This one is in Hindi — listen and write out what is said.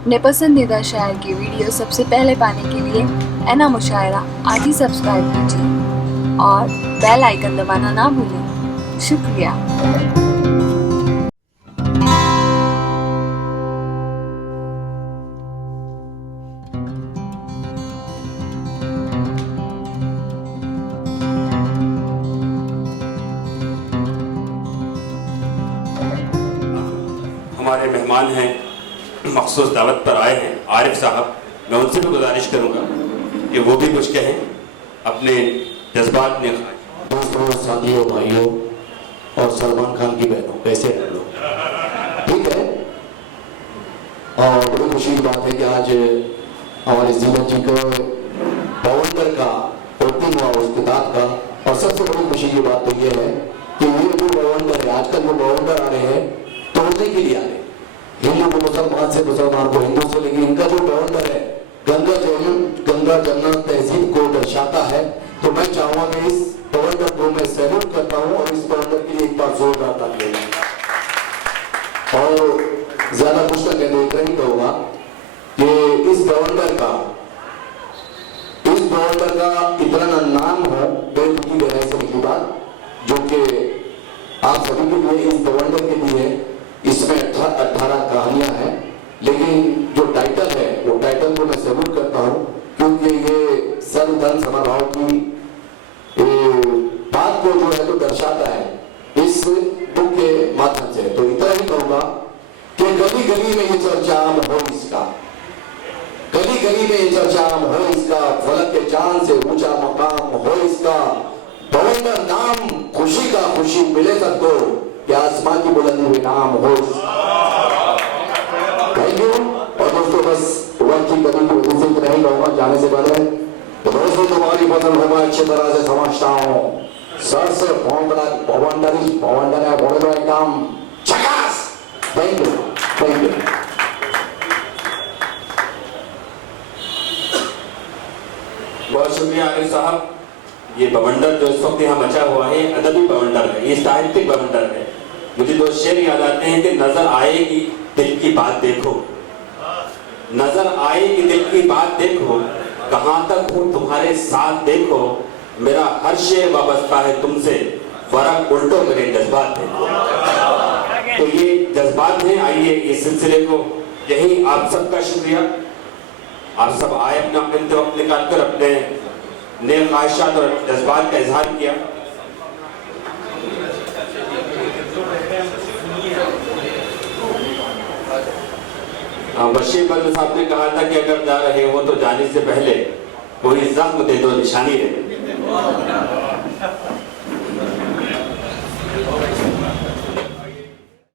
अपने पसंदीदा शायर की वीडियो सबसे पहले पाने के लिए एना मुशायरा आज ही सब्सक्राइब कीजिए और बेल आइकन दबाना ना भूलें। शुक्रिया। हमारे मेहमान हैं, मखसूस दावत पर आए हैं आरिफ साहब। मैं उनसे भी गुजारिश करूंगा कि वो भी कुछ कहें, अपने जज्बात में। दोस्तों, साथियों, भाइयों और सलमान खान की बहनों, कैसे हैं लोग? ठीक है। और बड़ी खुशी की बात है कि आज हमारे जीवन जी को बवंडर का ओपनिंग हुआ उस किताब का। और सबसे बड़ी खुशी की बात तो ये है कि ये जो बवंडर है, आजकल जो बवंडर आ रहे हैं तोड़ने के लिए आ रहे हैं, हिंदू को मुसलमान से, मुसलमान को हिंदू से, लेकिन इनका जो बवंडर है गंगा जमुना तहजीब को दर्शाता है। तो मैं चाहूंगा कि इस बवंडर को मैं सैल्यूट करता हूं और इस बवंडर के लिए एक बार जोरदार तालियां। और ज्यादा कुछ ना कहते इतना ही कहूंगा कि इस बवंडर का इतना नाम हो बेतुकी गहराई से लिखी बात, जो कि आप सभी के लिए इस बवंडर के लिए इसमें 18 कहानियां हैं। लेकिन जो टाइटल है वो टाइटल को मैं सैल्यूट करता हूं, क्योंकि ये सर्व धर्म समभाव की बात को जो है तो दर्शाता है इस बुक के माध्यम से। तो इतना ही कहूंगा कि गली गली में ये चर्चा हो इसका, गली गली में ये चर्चा हो इसका, फलक के चांद से ऊंचा मकाम हो इसका, बवंडर नाम खुशी का खुशी मिले सबको, कि आसमान की बुलंदी में नाम हो। Thank you. और दोस्तों, बस वक्त की कमी की वजह से इतना ही कहूंगा जाने से पहले। तो दोस्तों, तुम्हारी पसंद हो मैं अच्छी तरह से समझता हूँ। सर से बवंडर है, बोले एकदम झकास। Thank you, thank you. बहुत शुक्रिया आरिफ साहब। ये बवंडर जो इस वक्त यहाँ बचा हुआ है, अदबी बवंडर है, ये साहित्यिक बवंडर है। मुझे दो शेर याद आते हैं कि नजर आएगी दिल की बात देखो, नजर आएगी दिल की बात देखो, कहां तक हूं तुम्हारे साथ देखो, मेरा हर शेर वाबस्ता है तुमसे, फर्क उल्टो मेरे जज्बात देखो। तो ये जज्बात हैं। आइए इस सिलसिले को यही, आप सबका शुक्रिया। आप सब आए, अपने वक्त निकाल कर अपने नेक ख्वाहिशात और जज्बात का इजहार किया। बशीर बद्र साहब ने कहा था कि अगर जा रहे हो तो जाने से पहले कोई जख्म दे दो, निशानी रहे।